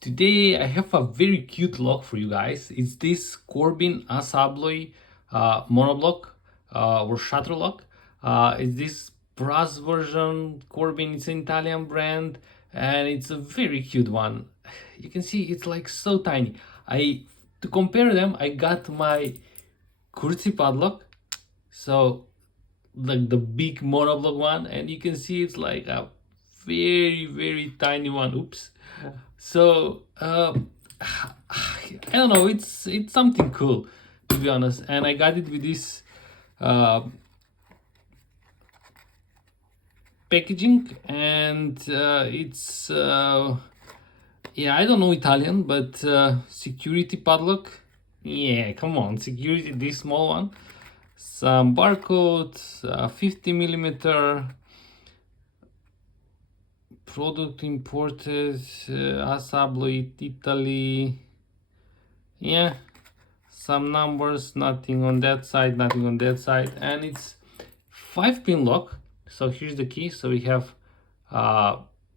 Today I have a very cute lock for you guys. It's this Corbin Abloy monoblock or shutter lock. It's this brass version. Corbin, it's an Italian brand and it's a very cute one. You can see it's like so tiny. To compare them, I got my Kurzi padlock, so like the big monoblock one, and you can see it's like a very tiny one. Oops. So I don't know, it's something cool, to be honest. And I got it with this packaging, and it's yeah, I don't know Italian, but security padlock. Yeah, come on, security, this small one. Some barcode, 50 millimeter, product imported, Abloy, Italy. Yeah, some numbers, nothing on that side, nothing on that side, and it's 5-pin lock. So here's the key. So we have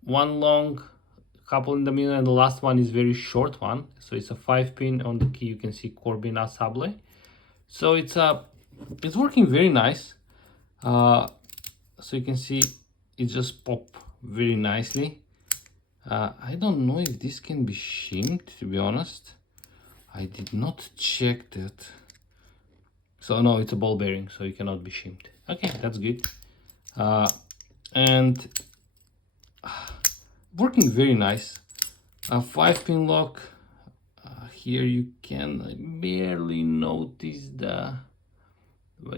one long, couple in the middle, and the last one is very short one. So it's a 5-pin on the key. You can see Corbin Abloy. So it's working very nice. So you can see it just pop very nicely. I don't know if this can be shimmed, to be honest. I did not check that. So no, it's a ball bearing, so it cannot be shimmed. Okay, that's good. And working very nice. A 5-pin lock. Here you can barely notice the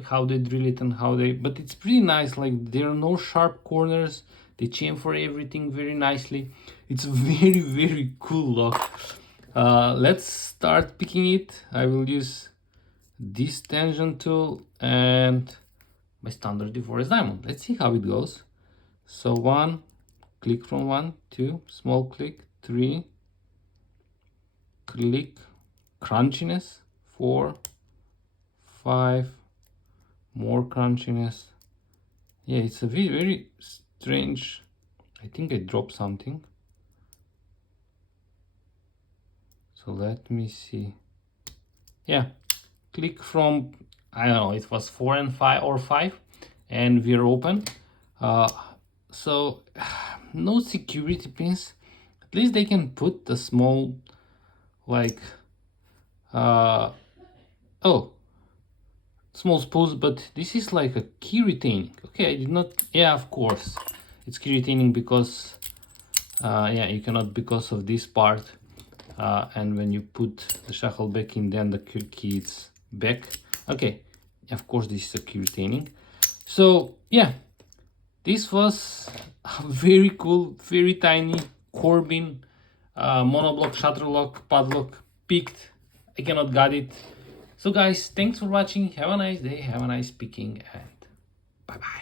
how they drill it and how they, but it's pretty nice. Like, there are no sharp corners. They chamfer everything very nicely. It's very cool lock. Let's start picking it. I will use this tension tool and my standard deforest diamond. Let's see how it goes. So 1 click from 1, 2 small click, 3 click, crunchiness, 4, 5 more crunchiness. Yeah, it's a very strange. I think I dropped something, so let me see. Yeah, click from, I don't know, it was 4 and 5 or 5, and we're open. So no security pins. At least they can put the small, like oh, small spools, but this is like a key retaining. Okay, I did not, yeah, of course it's key retaining because yeah, you cannot, because of this part, and when you put the shackle back in, then the key is back. Okay, of course this is a key retaining. So yeah, this was a very cool, very tiny Corbin monoblock shutter lock padlock picked. I cannot got it. So guys, thanks for watching. Have a nice day, have a nice picking, and bye bye.